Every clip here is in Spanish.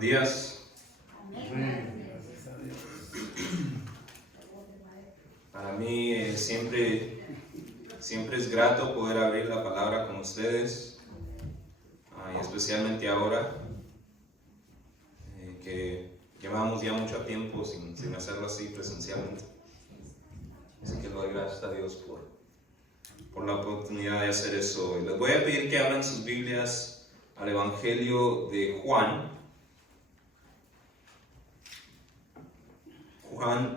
Buenos días. Para mí siempre es grato poder abrir la palabra con ustedes, y especialmente ahora que llevamos ya mucho tiempo sin hacerlo así presencialmente. Así que doy gracias a Dios por la oportunidad de hacer eso. Y les voy a pedir que abran sus Biblias al Evangelio de Juan.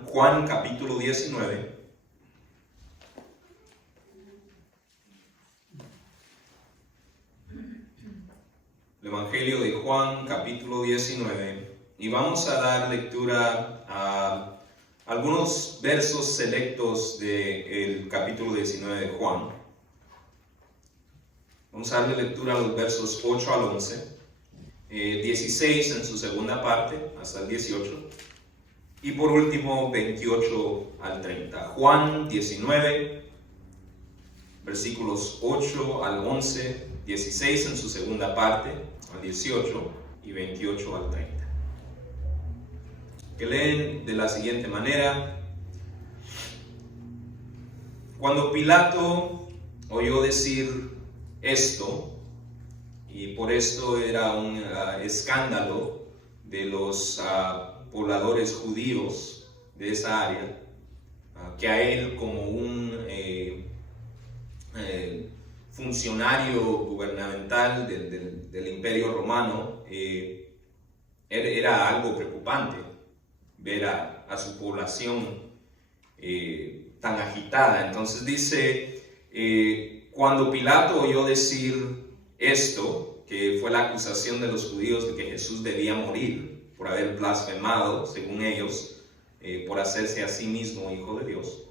Juan capítulo 19. El Evangelio de Juan capítulo 19. Y vamos a dar lectura a algunos versos selectos del capítulo 19 de Juan. Vamos a darle lectura a los versos 8 al 11, 16 en su segunda parte, hasta el 18, y por último 28 al 30. Juan 19, versículos 8 al 11, 16 en su segunda parte, al 18 y 28 al 30. Que leen de la siguiente manera: Cuando Pilato oyó decir esto, y por esto era un escándalo de los pobladores judíos de esa área, que a él como un funcionario gubernamental del Imperio Romano era algo preocupante ver a su población tan agitada. Entonces dice, cuando Pilato oyó decir esto, que fue la acusación de los judíos de que Jesús debía morir por haber blasfemado, según ellos, por hacerse a sí mismo hijo de Dios,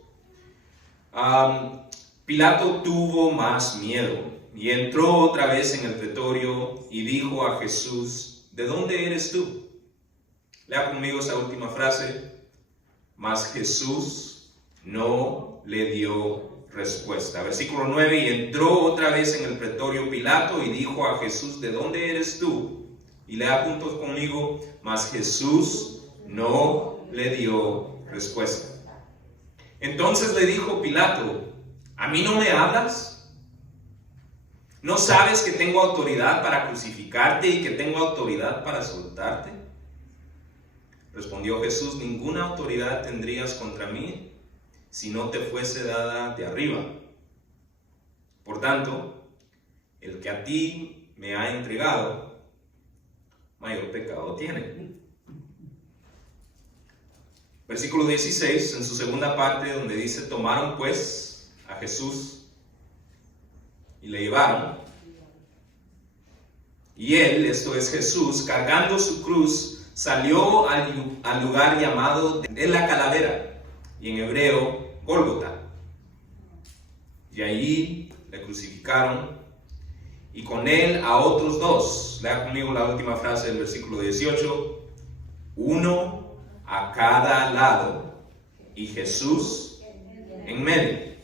Pilato tuvo más miedo y entró otra vez en el pretorio y dijo a Jesús: ¿de dónde eres tú? Lea conmigo esa última frase. Mas Jesús no le dio respuesta. Versículo 9: y entró otra vez en el pretorio Pilato y dijo a Jesús: ¿de dónde eres tú? Y lea juntos conmigo: mas Jesús no le dio respuesta. Entonces le dijo Pilato: ¿a mí no me hablas? ¿No sabes que tengo autoridad para crucificarte y que tengo autoridad para soltarte? Respondió Jesús: ninguna autoridad tendrías contra mí si no te fuese dada de arriba. Por tanto, el que a ti me ha entregado, mayor pecado tiene. Versículo 16, en su segunda parte, donde dice: tomaron pues a Jesús y le llevaron. Y él, esto es Jesús, cargando su cruz, salió al lugar llamado de la calavera, y en hebreo Gólgota. Y allí le crucificaron, y con él a otros dos. Lea conmigo la última frase del versículo 18: uno a cada lado, y Jesús en medio.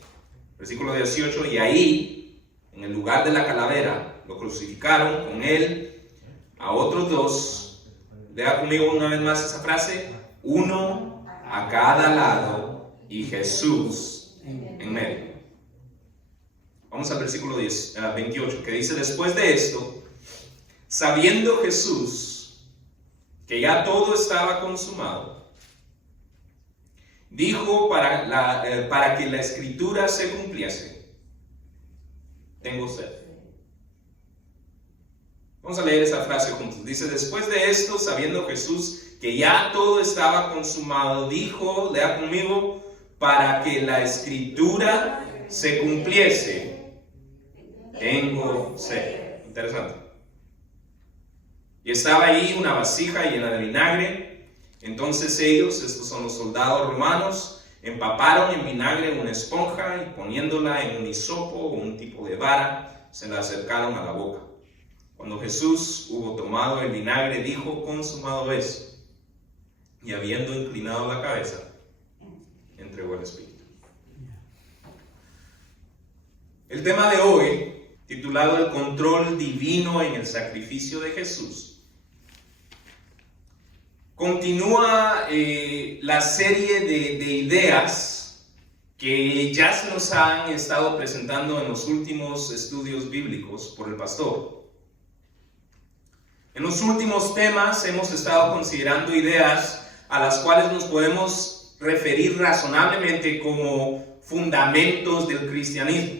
Versículo 18: y ahí, en el lugar de la calavera, lo crucificaron, con él a otros dos. Lea conmigo una vez más esa frase: uno a cada lado y Jesús en medio. Vamos al versículo 28, que dice: después de esto, sabiendo Jesús que ya todo estaba consumado, dijo para que la escritura se cumpliese: tengo sed. Vamos a leer esa frase juntos. Dice: después de esto, sabiendo Jesús que ya todo estaba consumado, dijo, lea conmigo, para que la escritura se cumpliese: tengo sed. Interesante. Y estaba ahí una vasija llena de vinagre. Entonces ellos, estos son los soldados romanos, empaparon en vinagre una esponja y poniéndola en un hisopo o un tipo de vara, se la acercaron a la boca. Cuando Jesús hubo tomado el vinagre, dijo: consumado es. Y habiendo inclinado la cabeza, entregó el Espíritu. El tema de hoy, titulado El control divino en el sacrificio de Jesús, continúa la serie de ideas que ya se nos han estado presentando en los últimos estudios bíblicos por el pastor. En los últimos temas hemos estado considerando ideas a las cuales nos podemos referir razonablemente como fundamentos del cristianismo.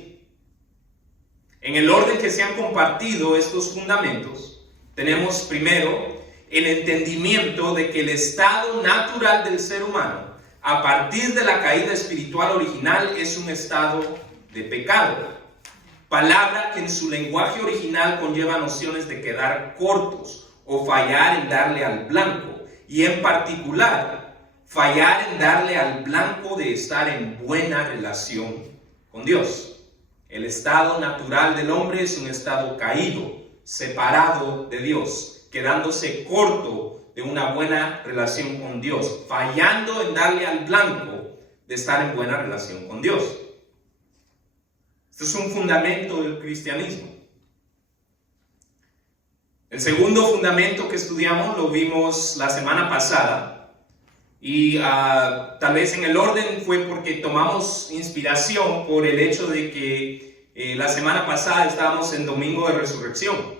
En el orden que se han compartido estos fundamentos, tenemos primero el entendimiento de que el estado natural del ser humano, a partir de la caída espiritual original, es un estado de pecado. Palabra que en su lenguaje original conlleva nociones de quedar cortos o fallar en darle al blanco, y en particular, fallar en darle al blanco de estar en buena relación con Dios. El estado natural del hombre es un estado caído, separado de Dios, quedándose corto de una buena relación con Dios, fallando en darle al blanco de estar en buena relación con Dios. Este es un fundamento del cristianismo. El segundo fundamento que estudiamos lo vimos la semana pasada, y tal vez en el orden fue porque tomamos inspiración por el hecho de que la semana pasada estábamos en Domingo de Resurrección.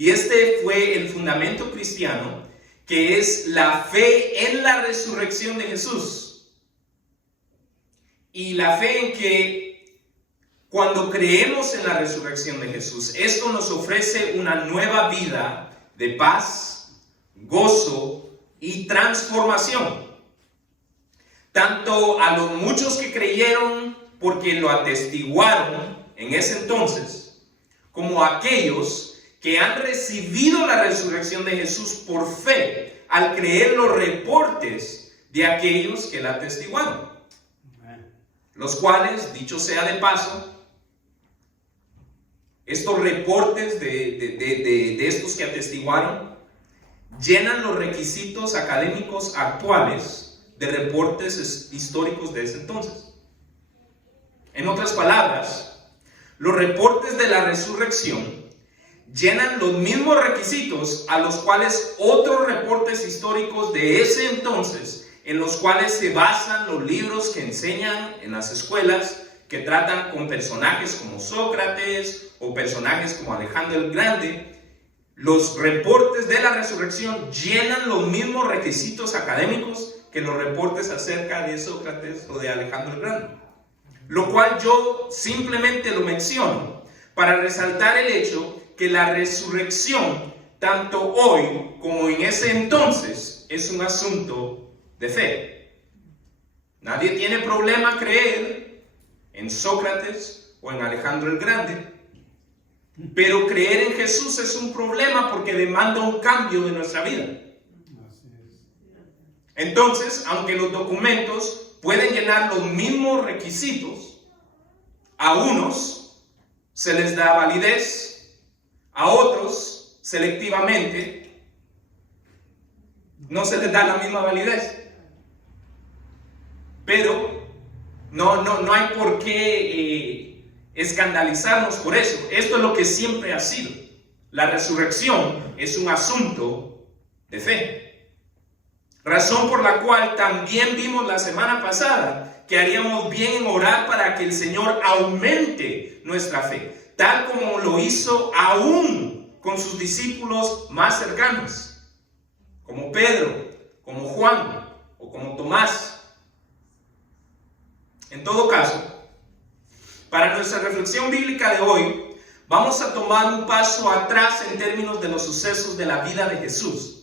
Y este fue el fundamento cristiano, que es la fe en la resurrección de Jesús. Y la fe en que cuando creemos en la resurrección de Jesús, esto nos ofrece una nueva vida de paz, gozo y transformación. Tanto a los muchos que creyeron porque lo atestiguaron en ese entonces, como a aquellos que han recibido la resurrección de Jesús por fe, al creer los reportes de aquellos que la atestiguaron. Los cuales, dicho sea de paso, estos reportes de estos que atestiguaron llenan los requisitos académicos actuales de reportes históricos de ese entonces. En otras palabras, los reportes de la resurrección llenan los mismos requisitos a los cuales otros reportes históricos de ese entonces, en los cuales se basan los libros que enseñan en las escuelas, que tratan con personajes como Sócrates o personajes como Alejandro el Grande. Los reportes de la resurrección llenan los mismos requisitos académicos que los reportes acerca de Sócrates o de Alejandro el Grande. Lo cual yo simplemente lo menciono para resaltar el hecho que la resurrección, tanto hoy como en ese entonces, es un asunto de fe. Nadie tiene problema creer en Sócrates o en Alejandro el Grande, pero creer en Jesús es un problema porque demanda un cambio de nuestra vida. Entonces, aunque los documentos pueden llenar los mismos requisitos, a unos se les da validez, a otros selectivamente no se les da la misma validez. Pero no hay por qué escandalizarnos por eso. Esto es lo que siempre ha sido. La resurrección es un asunto de fe. Razón por la cual también vimos la semana pasada que haríamos bien en orar para que el Señor aumente nuestra fe, tal como lo hizo aún con sus discípulos más cercanos, como Pedro, como Juan o como Tomás. En todo caso, para nuestra reflexión bíblica de hoy, vamos a tomar un paso atrás en términos de los sucesos de la vida de Jesús.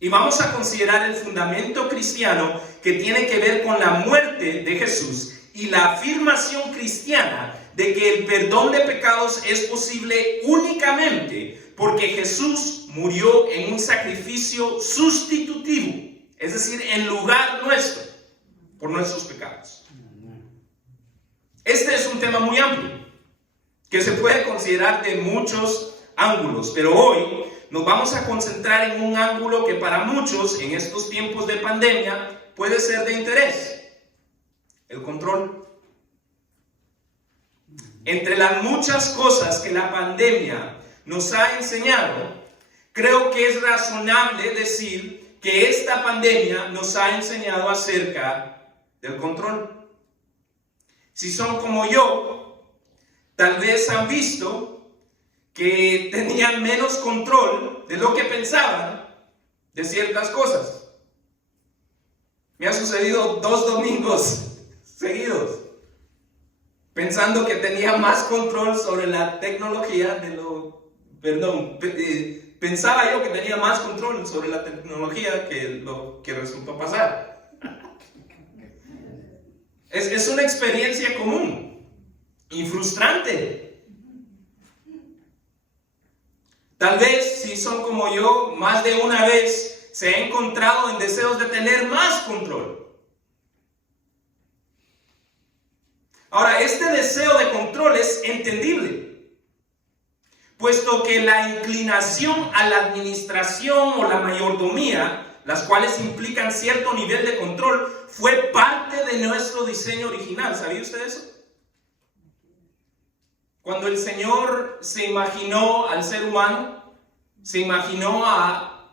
Y vamos a considerar el fundamento cristiano que tiene que ver con la muerte de Jesús y la afirmación cristiana de que el perdón de pecados es posible únicamente porque Jesús murió en un sacrificio sustitutivo, es decir, en lugar nuestro, por nuestros pecados. Este es un tema muy amplio, que se puede considerar de muchos ángulos, pero hoy nos vamos a concentrar en un ángulo que para muchos en estos tiempos de pandemia puede ser de interés: el control. Entre las muchas cosas que la pandemia nos ha enseñado, creo que es razonable decir que esta pandemia nos ha enseñado acerca del control. Si son como yo, tal vez han visto que tenían menos control de lo que pensaban de ciertas cosas. Me ha sucedido 2 domingos seguidos, pensando que tenía más control sobre la tecnología pensaba yo que tenía más control sobre la tecnología que lo que resultó pasar. Es una experiencia común y frustrante. Tal vez, si son como yo, más de una vez se ha encontrado en deseos de tener más control. Ahora, este deseo de control es entendible, puesto que la inclinación a la administración o la mayordomía, las cuales implican cierto nivel de control, fue parte de nuestro diseño original. ¿Sabía usted eso? Cuando el Señor se imaginó al ser humano, se imaginó a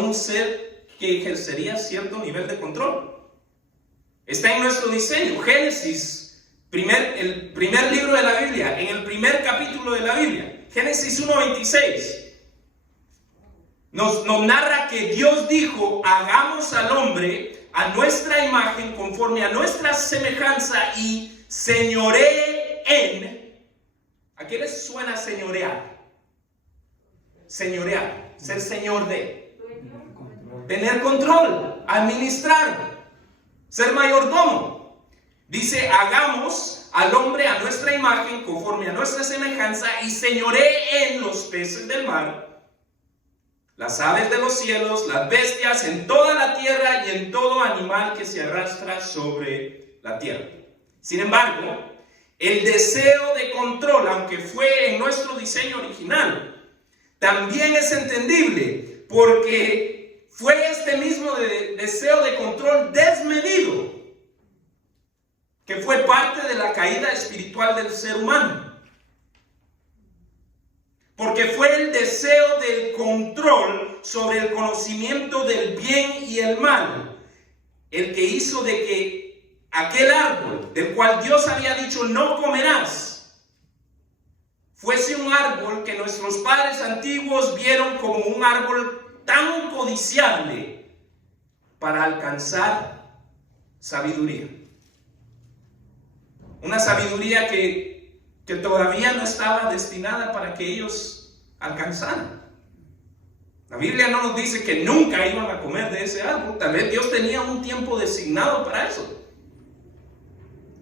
un ser que ejercería cierto nivel de control. Está en nuestro diseño. Génesis, el primer libro de la Biblia, en el primer capítulo de la Biblia, Génesis 1:26, nos narra que Dios dijo: hagamos al hombre a nuestra imagen, conforme a nuestra semejanza, y señoree en... ¿A qué les suena señorear? Señorear, ser señor de... tener control, administrar, ser mayordomo. Dice: hagamos al hombre a nuestra imagen, conforme a nuestra semejanza, y señoree en los peces del mar, las aves de los cielos, las bestias, en toda la tierra y en todo animal que se arrastra sobre la tierra. Sin embargo, el deseo de control, aunque fue en nuestro diseño original, también es entendible, porque fue este mismo deseo de control desmedido que fue parte de la caída espiritual del ser humano. Porque fue el deseo del control sobre el conocimiento del bien y el mal el que hizo de que aquel árbol del cual Dios había dicho: no comerás, fuese un árbol que nuestros padres antiguos vieron como un árbol tan codiciable para alcanzar sabiduría. Una sabiduría que todavía no estaba destinada para que ellos alcanzaran. La Biblia no nos dice que nunca iban a comer de ese árbol. Tal vez Dios tenía un tiempo designado para eso,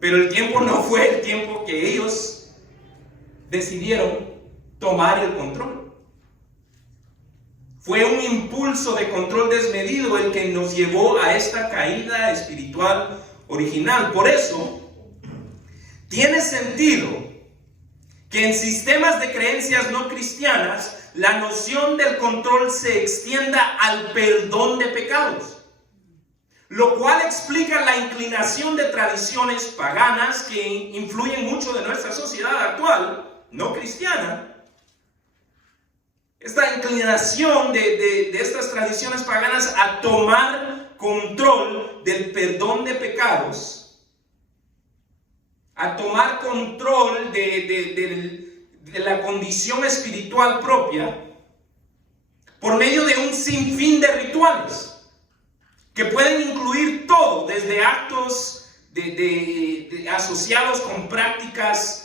pero el tiempo no fue el tiempo que ellos decidieron tomar el control. Fue un impulso de control desmedido el que nos llevó a esta caída espiritual original. Por eso tiene sentido que en sistemas de creencias no cristianas la noción del control se extienda al perdón de pecados, lo cual explica la inclinación de tradiciones paganas que influyen mucho de nuestra sociedad actual, no cristiana. Esta inclinación de estas tradiciones paganas a tomar control del perdón de pecados, a tomar control de la condición espiritual propia por medio de un sinfín de rituales que pueden incluir todo, desde actos asociados con prácticas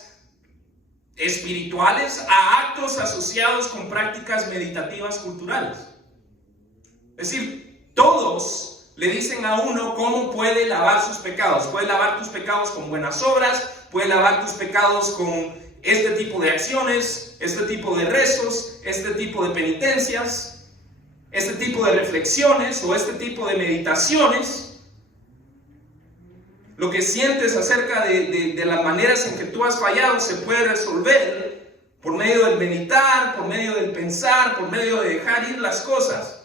espirituales a actos asociados con prácticas meditativas culturales. Es decir, todos le dicen a uno cómo puede lavar sus pecados. Puede lavar tus pecados con buenas obras, puede lavar tus pecados con este tipo de acciones, este tipo de rezos, este tipo de penitencias, este tipo de reflexiones o este tipo de meditaciones. Lo que sientes acerca de las maneras en que tú has fallado se puede resolver por medio del meditar, por medio del pensar, por medio de dejar ir las cosas.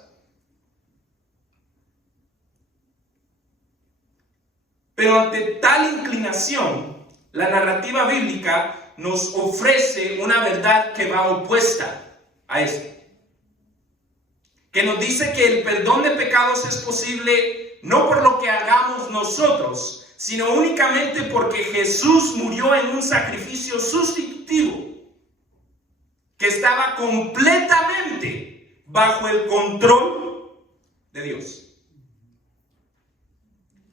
Pero ante tal inclinación, la narrativa bíblica nos ofrece una verdad que va opuesta a esto, que nos dice que el perdón de pecados es posible no por lo que hagamos nosotros, sino únicamente porque Jesús murió en un sacrificio sustitutivo que estaba completamente bajo el control de Dios.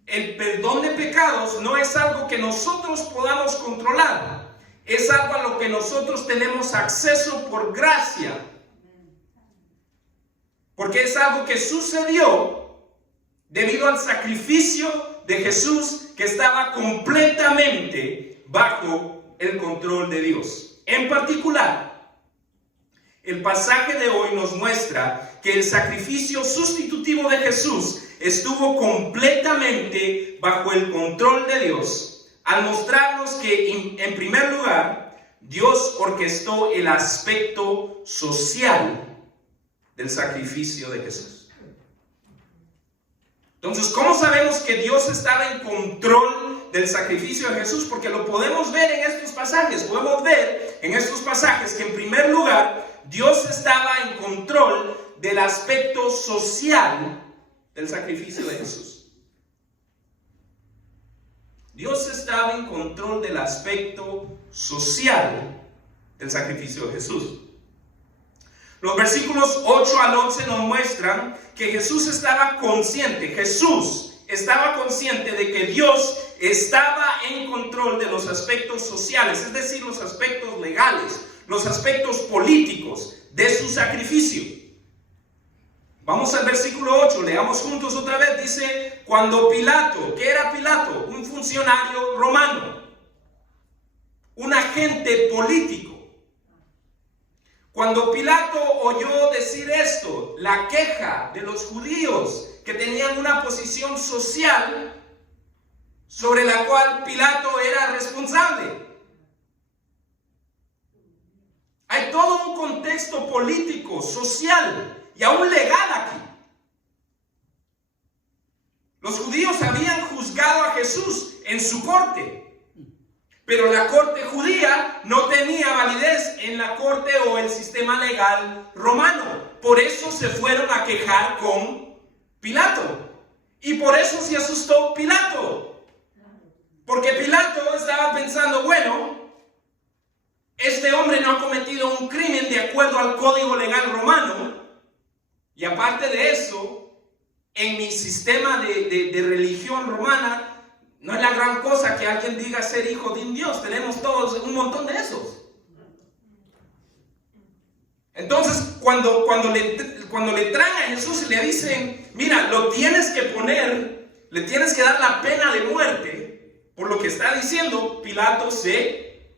El perdón de pecados no es algo que nosotros podamos controlar, es algo a lo que nosotros tenemos acceso por gracia, porque es algo que sucedió debido al sacrificio de Jesús, que estaba completamente bajo el control de Dios. En particular, el pasaje de hoy nos muestra que el sacrificio sustitutivo de Jesús estuvo completamente bajo el control de Dios, al mostrarnos que, en primer lugar, Dios orquestó el aspecto social del sacrificio de Jesús. Entonces, ¿cómo sabemos que Dios estaba en control del sacrificio de Jesús? Porque lo podemos ver en estos pasajes. Podemos ver en estos pasajes que, en primer lugar, Dios estaba en control del aspecto social del sacrificio de Jesús. Dios estaba en control del aspecto social del sacrificio de Jesús. Los versículos 8 al 11 nos muestran que Jesús estaba consciente de que Dios estaba en control de los aspectos sociales, es decir, los aspectos legales, los aspectos políticos de su sacrificio. Vamos al versículo 8, leamos juntos otra vez. Dice, cuando Pilato, ¿qué era Pilato? Un funcionario romano, un agente político. Cuando Pilato oyó decir esto, la queja de los judíos que tenían una posición social sobre la cual Pilato era responsable. Hay todo un contexto político, social y aún legal aquí. Los judíos habían juzgado a Jesús en su corte, pero la corte judía no tenía validez en la corte o el sistema legal romano. Por eso se fueron a quejar con Pilato. Y por eso se asustó Pilato. Porque Pilato estaba pensando, bueno, este hombre no ha cometido un crimen de acuerdo al código legal romano. Y aparte de eso, en mi sistema de religión romana, no es la gran cosa que alguien diga ser hijo de un Dios. Tenemos todos un montón de esos. Entonces, cuando le traen a Jesús y le dicen, mira, lo tienes que poner, le tienes que dar la pena de muerte por lo que está diciendo, Pilato se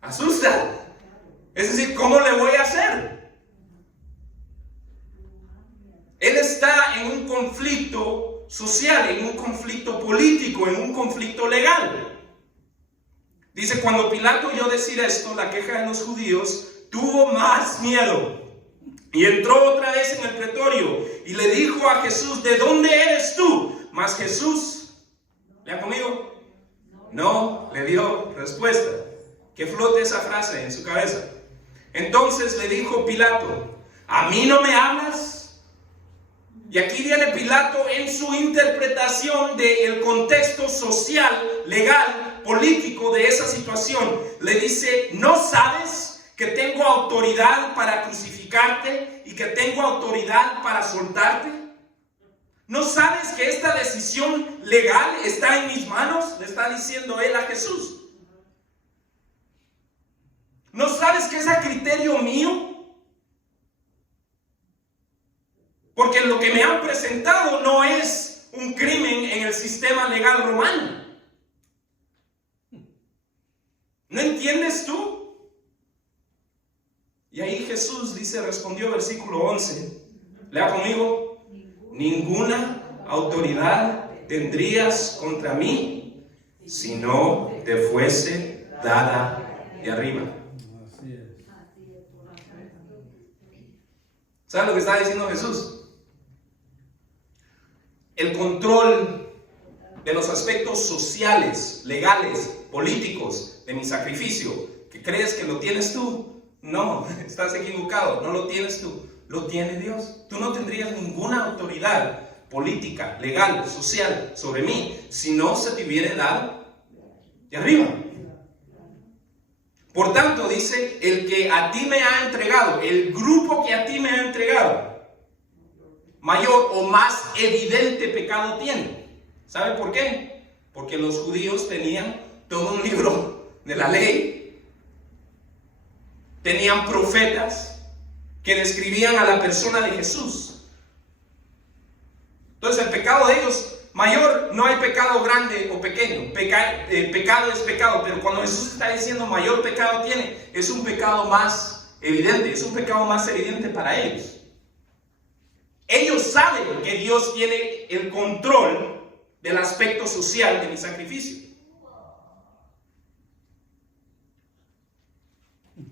asusta. Es decir, ¿cómo le voy a hacer? Él está en un conflicto social, en un conflicto político, en un conflicto legal. Dice, cuando Pilato oyó decir esto, la queja de los judíos, tuvo más miedo y entró otra vez en el pretorio y le dijo a Jesús, ¿de dónde eres tú? Mas Jesús, lea conmigo, no le dio respuesta. Que flote esa frase en su cabeza. Entonces le dijo Pilato, ¿a mí no me hablas? Y aquí viene Pilato en su interpretación del contexto social, legal, político de esa situación. Le dice, ¿no sabes que tengo autoridad para crucificarte y que tengo autoridad para soltarte? ¿No sabes que esta decisión legal está en mis manos? Le está diciendo él a Jesús. ¿No sabes que es a criterio mío? Porque lo que me han presentado no es un crimen en el sistema legal romano. ¿No entiendes tú? Y ahí Jesús respondió, versículo 11. Lea conmigo. Ninguna autoridad tendrías contra mí si no te fuese dada de arriba. ¿Sabes lo que está diciendo Jesús? El control de los aspectos sociales, legales, políticos de mi sacrificio, ¿que crees que lo tienes tú? No, estás equivocado, no lo tienes tú. lo tiene Dios. Tú no tendrías ninguna autoridad política, legal, social sobre mí si no se te hubiera dado de arriba. Por tanto, dice, el que a ti me ha entregado, el grupo que a ti me ha entregado, mayor o más evidente pecado tiene. ¿Sabe por qué? Porque los judíos tenían todo un libro de la ley, tenían profetas que describían a la persona de Jesús. Entonces el pecado de ellos mayor, no hay pecado grande o pequeño, pecado es pecado, pero cuando Jesús está diciendo mayor pecado tiene, es un pecado más evidente, es un pecado más evidente para ellos. Ellos saben que Dios tiene el control del aspecto social de mi sacrificio.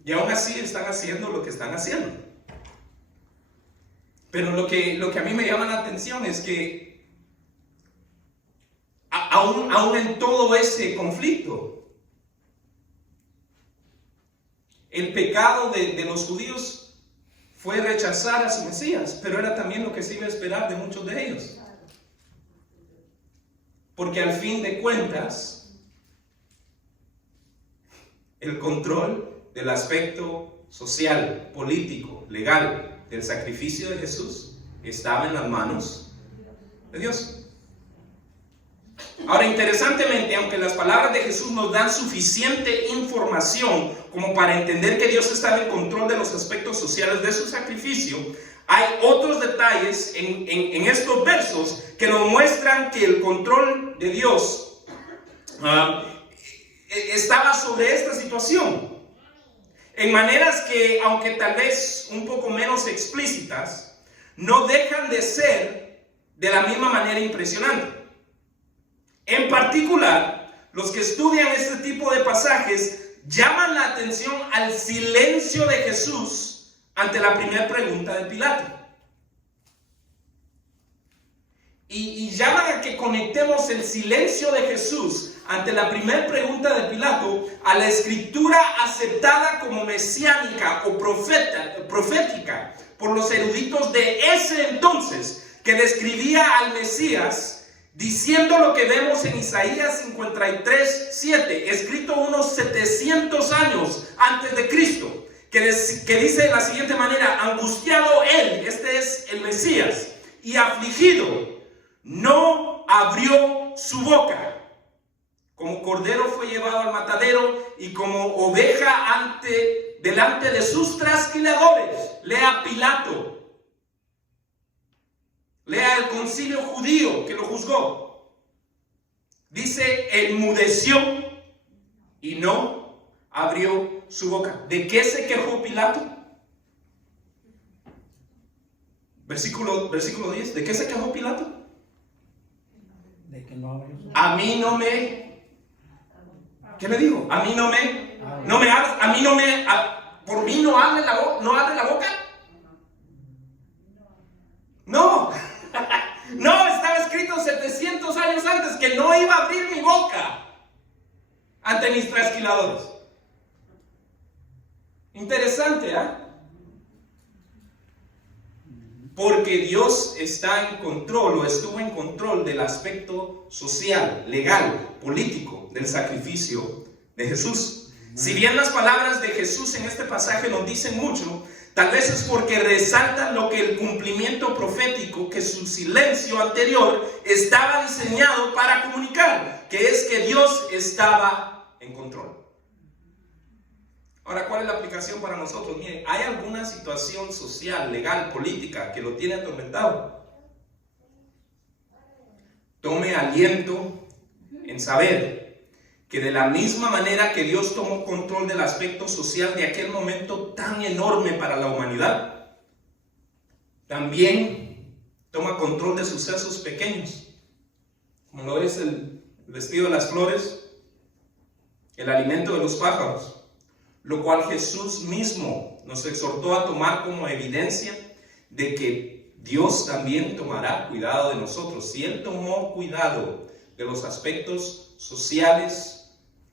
Y aún así están haciendo lo que están haciendo. Pero lo que a mí me llama la atención es que aún en todo ese conflicto, el pecado de los judíos fue rechazar a su Mesías, pero era también lo que se iba a esperar de muchos de ellos. Porque al fin de cuentas, el control del aspecto social, político, legal del sacrificio de Jesús estaba en las manos de Dios. Ahora, interesantemente, aunque las palabras de Jesús nos dan suficiente información como para entender que Dios estaba en control de los aspectos sociales de su sacrificio, hay otros detalles en estos versos que nos muestran que el control de Dios estaba sobre esta situación. En maneras que, aunque tal vez un poco menos explícitas, no dejan de ser de la misma manera impresionante. En particular, los que estudian este tipo de pasajes llaman la atención al silencio de Jesús ante la primera pregunta de Pilato. Y llaman a que conectemos el silencio de Jesús ante la primera pregunta de Pilato a la escritura aceptada como mesiánica o profética por los eruditos de ese entonces, que describía al Mesías diciendo lo que vemos en Isaías 53:7, escrito unos 700 años antes de Cristo, que dice de la siguiente manera: angustiado él, este es el Mesías, y afligido, no abrió su boca. Como cordero fue llevado al matadero, y como oveja delante de sus trasquiladores. Lea Pilato. Lea el concilio judío que lo juzgó. Dice, enmudeció y no abrió su boca. ¿De qué se quejó Pilato? Versículo 10. ¿De qué se quejó Pilato? De que no abrió su boca. A mí no me... ¿Qué le dijo? A mí no me... ¿Por mí no abre la boca? No. No, estaba escrito 700 años antes que no iba a abrir mi boca ante mis trasquiladores. Interesante, ¿eh? Porque Dios está en control, o estuvo en control del aspecto social, legal, político del sacrificio de Jesús. Si bien las palabras de Jesús en este pasaje nos dicen mucho, tal vez es porque resaltan lo que el cumplimiento profético, que su silencio anterior estaba diseñado para comunicar, que es que Dios estaba en control. Ahora, ¿cuál es la aplicación para nosotros? Miren, ¿hay alguna situación social, legal, política que lo tiene atormentado? Tome aliento en saber que de la misma manera que Dios tomó control del aspecto social de aquel momento tan enorme para la humanidad, también toma control de sucesos pequeños, como lo es el vestido de las flores, el alimento de los pájaros, lo cual Jesús mismo nos exhortó a tomar como evidencia de que Dios también tomará cuidado de nosotros. Si Él tomó cuidado de los aspectos sociales,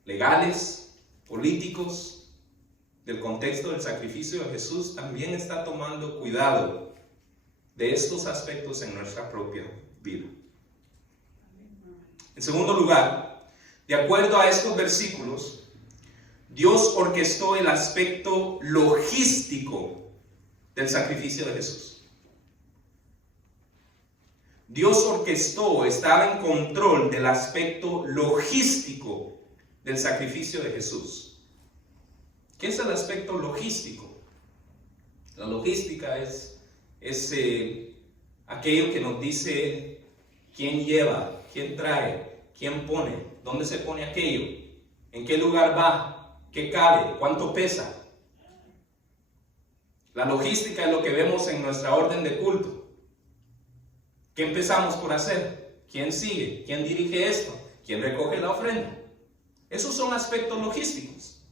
legales, políticos, del contexto del sacrificio de Jesús, también está tomando cuidado de estos aspectos en nuestra propia vida. En segundo lugar, de acuerdo a estos versículos, Dios orquestó el aspecto logístico del sacrificio de Jesús. Dios orquestó, estaba en control del aspecto logístico del sacrificio de Jesús. ¿Qué es el aspecto logístico? La logística es aquello que nos dice quién lleva, quién trae, quién pone, dónde se pone aquello, en qué lugar va, qué cabe, cuánto pesa. La logística es lo que vemos en nuestra orden de culto. ¿Qué empezamos por hacer? ¿Quién sigue? ¿Quién dirige esto? ¿Quién recoge la ofrenda? Esos son aspectos logísticos.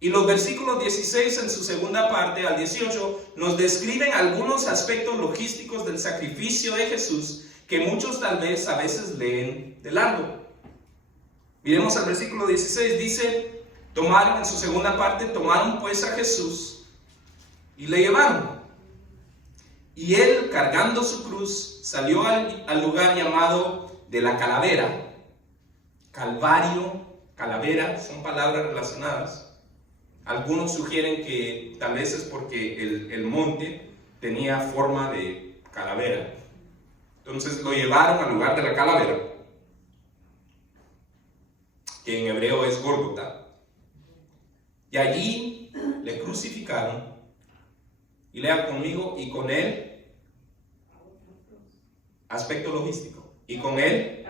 Y los versículos 16 en su segunda parte al 18 nos describen algunos aspectos logísticos del sacrificio de Jesús que muchos tal vez a veces leen de largo. Miremos al versículo 16, dice, tomaron en su segunda parte, tomaron pues a Jesús y le llevaron. Y él, cargando su cruz, salió al lugar llamado de la calavera. Calvario, calavera, son palabras relacionadas. Algunos sugieren que tal vez es porque el monte tenía forma de calavera. Entonces lo llevaron al lugar de la calavera, que en hebreo es Gólgota. Y allí le crucificaron. Y lea conmigo, y con él, aspecto logístico, y con él,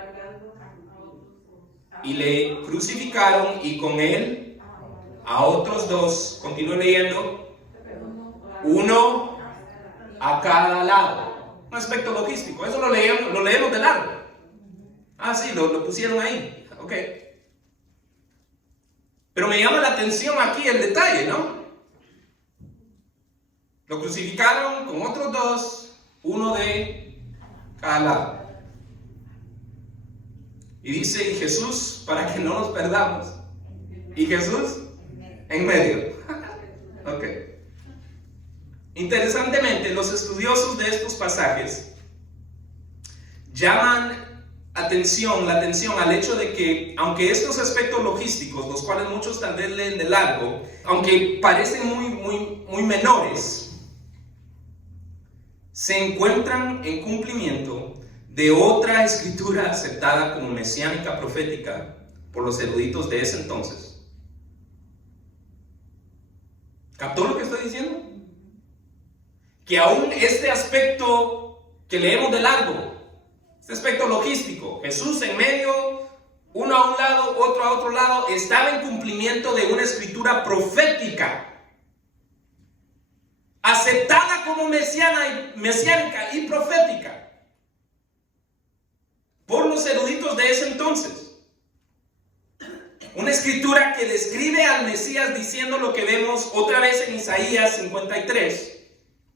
y le crucificaron, y con él a otros dos, continúe leyendo, uno a cada lado. Un aspecto logístico, eso lo leemos de largo. Ah, sí, lo pusieron ahí, ok. Pero me llama la atención aquí el detalle, ¿no? Lo crucificaron con otros dos, uno de cada lado. Y dice, y Jesús, para que no nos perdamos, y Jesús en medio. Ok. Interesantemente, los estudiosos de estos pasajes llaman la atención al hecho de que, aunque estos aspectos logísticos, los cuales muchos tal vez leen de largo, aunque parecen muy menores, se encuentran en cumplimiento de otra escritura aceptada como mesiánica profética por los eruditos de ese entonces. ¿Captó lo que estoy diciendo? Que aún este aspecto que leemos de largo, este aspecto logístico, Jesús en medio, uno a un lado, otro a otro lado, estaba en cumplimiento de una escritura profética aceptada como mesiánica y profética por los eruditos de ese entonces. Una escritura que describe al Mesías diciendo lo que vemos otra vez en Isaías 53.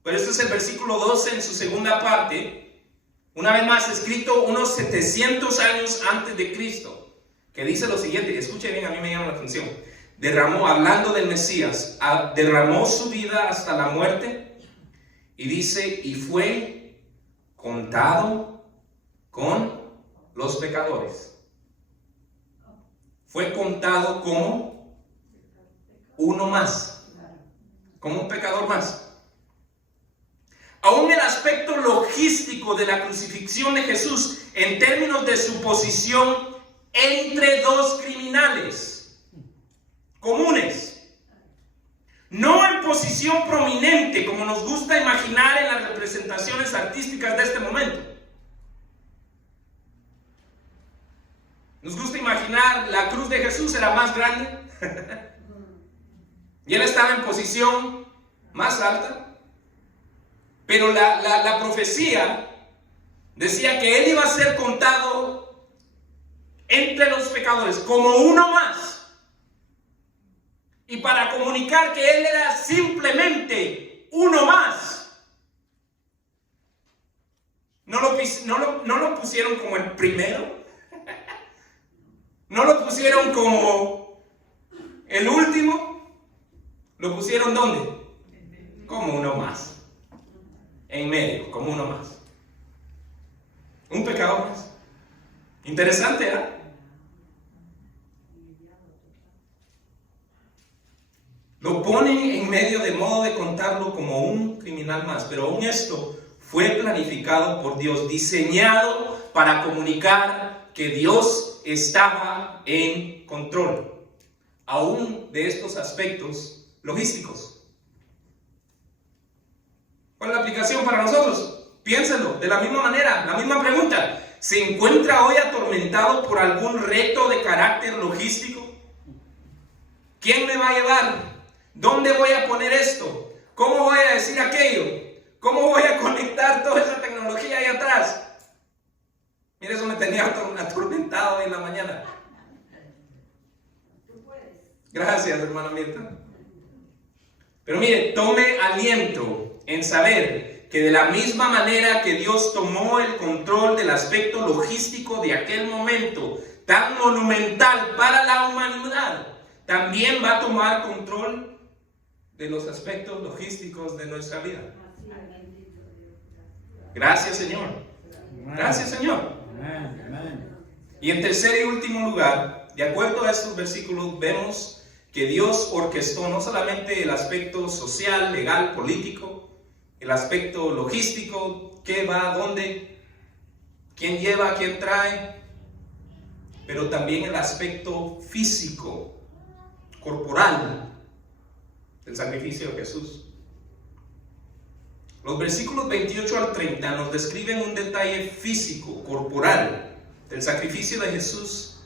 Pero este es el versículo 12 en su segunda parte. Una vez más, escrito unos 700 años antes de Cristo. Que dice lo siguiente, escuche bien, a mí me llama la atención. Derramó, hablando del Mesías, derramó su vida hasta la muerte. Y dice, y fue contado con los pecadores. Fue contado como uno más, como un pecador más. Aún el aspecto logístico de la crucifixión de Jesús, en términos de su posición entre dos criminales comunes, no en posición prominente, como nos gusta imaginar en las representaciones artísticas de este momento. Nos gusta imaginar la cruz de Jesús era más grande y él estaba en posición más alta, pero la profecía decía que él iba a ser contado entre los pecadores como uno más, y para comunicar que él era simplemente uno más, no lo pusieron como el primero. No lo pusieron como el último, ¿Lo pusieron dónde? Como uno más. En medio, como uno más. Un pecado más. Interesante, ¿eh? Lo ponen en medio de modo de contarlo como un criminal más. Pero aún esto fue planificado por Dios, diseñado para comunicar que Dios estaba en control, aún de estos aspectos logísticos. ¿Cuál es la aplicación para nosotros? Piénsenlo, de la misma manera, la misma pregunta. ¿Se encuentra hoy atormentado por algún reto de carácter logístico? ¿Quién me va a llevar? ¿Dónde voy a poner esto? ¿Cómo voy a decir aquello? ¿Cómo voy a conectar toda esa tecnología ahí atrás? Mira, eso me tenía atormentado hoy en la mañana. Gracias, hermana Mirta. Pero mire, tome aliento en saber que de la misma manera que Dios tomó el control del aspecto logístico de aquel momento tan monumental para la humanidad, también va a tomar control de los aspectos logísticos de nuestra vida. Gracias, Señor. Gracias, Señor. Y en tercer y último lugar, de acuerdo a estos versículos, vemos que Dios orquestó no solamente el aspecto social, legal, político, el aspecto logístico, qué va, dónde, quién lleva, quién trae, pero también el aspecto físico, corporal, del sacrificio de Jesús. Los versículos 28 al 30 nos describen un detalle físico, corporal, del sacrificio de Jesús,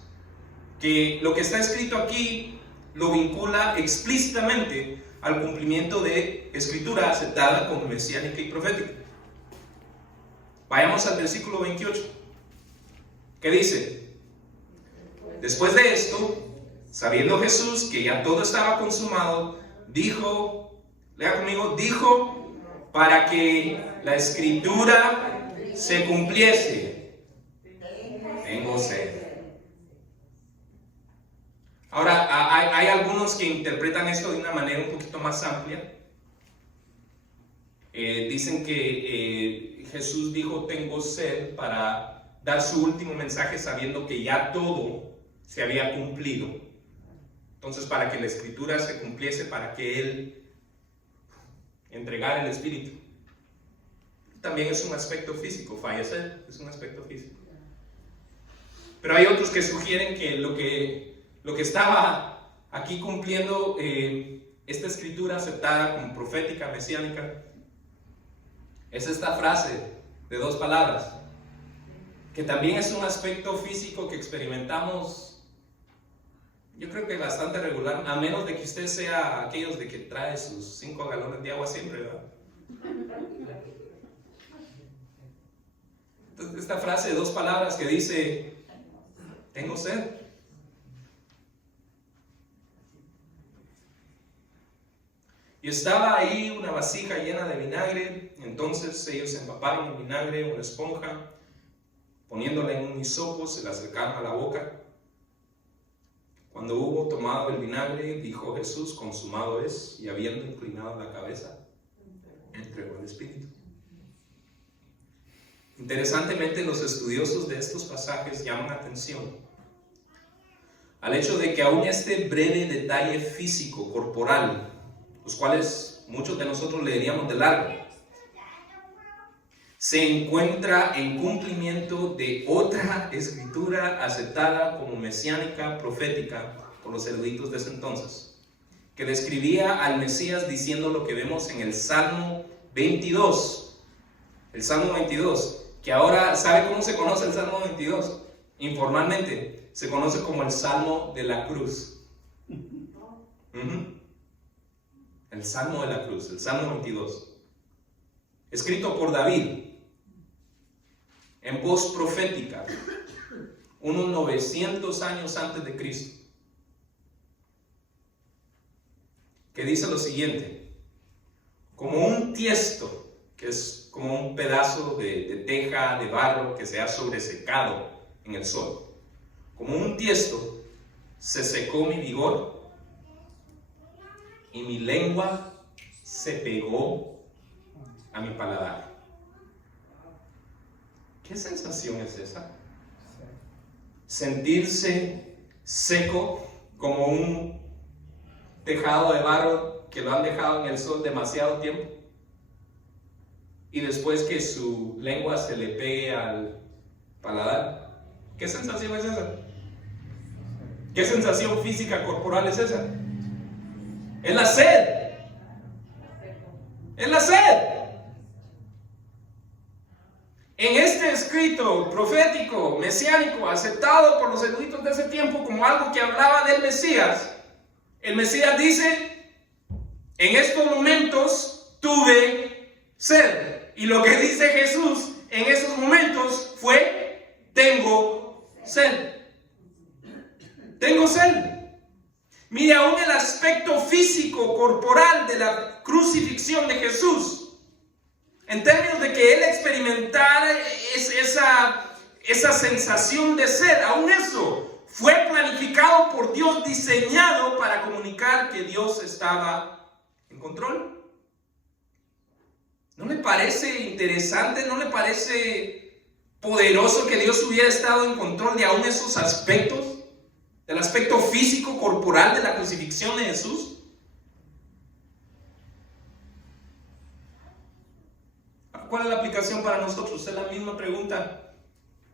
que lo que está escrito aquí lo vincula explícitamente al cumplimiento de escritura aceptada como mesiánica y profética. Vayamos al versículo 28, que dice: después de esto, sabiendo Jesús que ya todo estaba consumado, dijo, lea conmigo, dijo, para que la escritura se cumpliese: tengo sed. Ahora, hay algunos que interpretan esto de una manera un poquito más amplia. Dicen que Jesús dijo tengo sed para dar su último mensaje sabiendo que ya todo se había cumplido. Entonces, para que la escritura se cumpliese, para que Él entregara el Espíritu. También es un aspecto físico, fallecer es un aspecto físico. Pero hay otros que sugieren que lo que estaba aquí cumpliendo esta escritura aceptada como profética, mesiánica, es esta frase de dos palabras, que también es un aspecto físico que experimentamos, yo creo que bastante regular, a menos de que usted sea aquellos de que trae sus 5 galones de agua siempre, ¿verdad? Entonces, esta frase de dos palabras que dice, tengo sed. Y estaba ahí una vasija llena de vinagre. Entonces ellos empaparon el vinagre en una esponja, poniéndola en un hisopo, se la acercaron a la boca. Cuando hubo tomado el vinagre, dijo Jesús, consumado es, y habiendo inclinado la cabeza, entregó el Espíritu. Interesantemente, los estudiosos de estos pasajes llaman atención al hecho de que aún este breve detalle físico, corporal, los cuales muchos de nosotros leeríamos de largo, se encuentra en cumplimiento de otra escritura aceptada como mesiánica, profética, por los eruditos de ese entonces, que describía al Mesías diciendo lo que vemos en el Salmo 22. El Salmo 22, que ahora, ¿sabe cómo se conoce el Salmo 22? Informalmente, se conoce como el Salmo de la Cruz. El Salmo de la Cruz, el Salmo 22. Escrito por David, en voz profética, unos 900 años antes de Cristo, que dice lo siguiente: como un tiesto, que es como un pedazo de teja, de barro que se ha sobresecado en el sol, como un tiesto se secó mi vigor y mi lengua se pegó a mi paladar. ¿Qué sensación es esa? Sentirse seco como un tejado de barro que lo han dejado en el sol demasiado tiempo, y después que su lengua se le pegue al paladar. ¿Qué sensación es esa? ¿Qué sensación física corporal es esa? Es la sed. Es la sed. En este escrito profético, mesiánico, aceptado por los eruditos de ese tiempo como algo que hablaba del Mesías, el Mesías dice: en estos momentos tuve sed. Y lo que dice Jesús en esos momentos fue: tengo sed. Tengo sed. Mire, aún el aspecto físico, corporal de la crucifixión de Jesús, en términos de que Él experimentara esa sensación de sed, aún eso fue planificado por Dios, diseñado para comunicar que Dios estaba en control. ¿No le parece interesante? ¿No le parece poderoso que Dios hubiera estado en control de aún esos aspectos? Del aspecto físico, corporal de la crucifixión de Jesús. ¿Cuál es la aplicación para nosotros? Es la misma pregunta.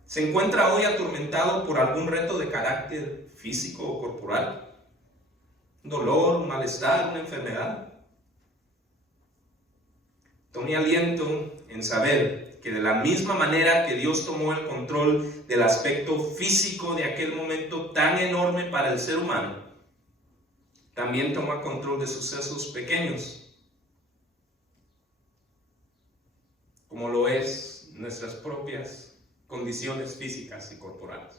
¿Se encuentra hoy atormentado por algún reto de carácter físico o corporal? ¿Un dolor, un malestar, una enfermedad? Tome aliento en saber que de la misma manera que Dios tomó el control del aspecto físico de aquel momento tan enorme para el ser humano, también toma control de sucesos pequeños, como lo es nuestras propias condiciones físicas y corporales.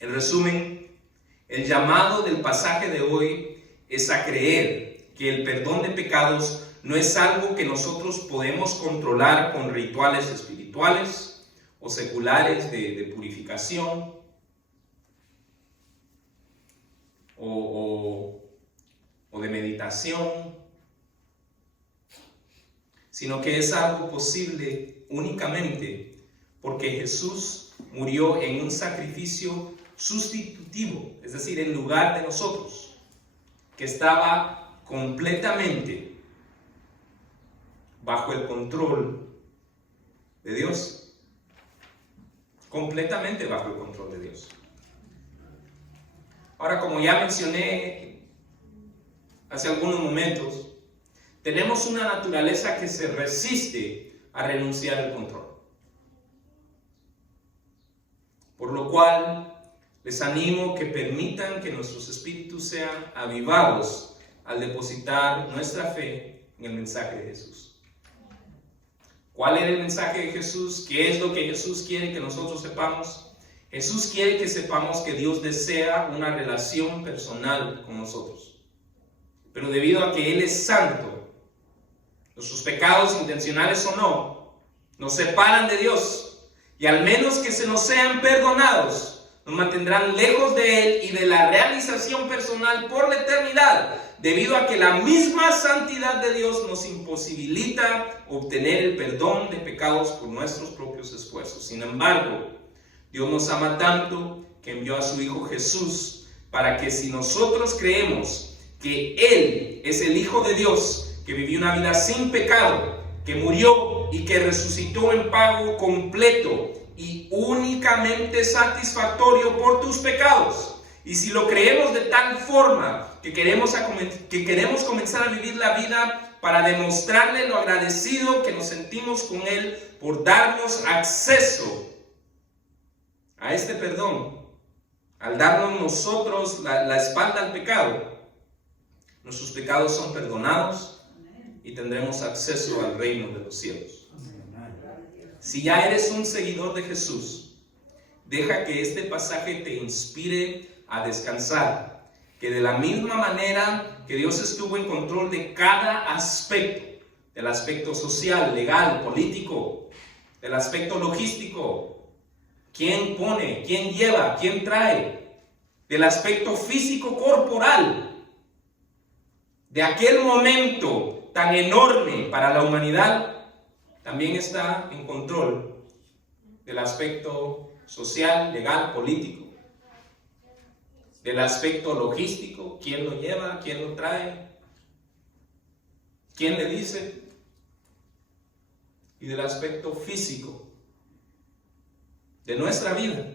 En resumen, el llamado del pasaje de hoy es a creer que el perdón de pecados no es algo que nosotros podemos controlar con rituales espirituales o seculares de purificación o de meditación, sino que es algo posible únicamente porque Jesús murió en un sacrificio sustitutivo, es decir, en lugar de nosotros, que estaba completamente bajo el control de Dios. Completamente bajo el control de Dios. Ahora, como ya mencioné hace algunos momentos, tenemos una naturaleza que se resiste a renunciar al control. Por lo cual, les animo que permitan que nuestros espíritus sean avivados al depositar nuestra fe en el mensaje de Jesús. ¿Cuál era el mensaje de Jesús? ¿Qué es lo que Jesús quiere que nosotros sepamos? Jesús quiere que sepamos que Dios desea una relación personal con nosotros. Pero debido a que Él es santo, nuestros pecados, intencionales o no, nos separan de Dios. Y al menos que se nos sean perdonados, nos mantendrán lejos de Él y de la realización personal por la eternidad, debido a que la misma santidad de Dios nos imposibilita obtener el perdón de pecados por nuestros propios esfuerzos. Sin embargo, Dios nos ama tanto que envió a su Hijo Jesús para que, si nosotros creemos que Él es el Hijo de Dios, que vivió una vida sin pecado, que murió y que resucitó en pago completo y únicamente satisfactorio por tus pecados, y si lo creemos de tal forma que queremos comenzar a vivir la vida para demostrarle lo agradecido que nos sentimos con Él por darnos acceso a este perdón, al darnos nosotros la espalda al pecado, nuestros pecados son perdonados y tendremos acceso al reino de los cielos. Si ya eres un seguidor de Jesús, deja que este pasaje te inspire a descansar, que de la misma manera que Dios estuvo en control de cada aspecto, del aspecto social, legal, político, del aspecto logístico, quién pone, quién lleva, quién trae, del aspecto físico corporal, de aquel momento tan enorme para la humanidad, también está en control del aspecto social, legal, político, del aspecto logístico, quién lo lleva, quién lo trae, quién le dice, y del aspecto físico de nuestra vida,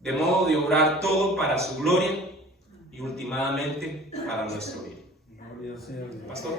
de modo de obrar todo para su gloria y últimamente para nuestro bien. Gloria sea a Dios. Pastor.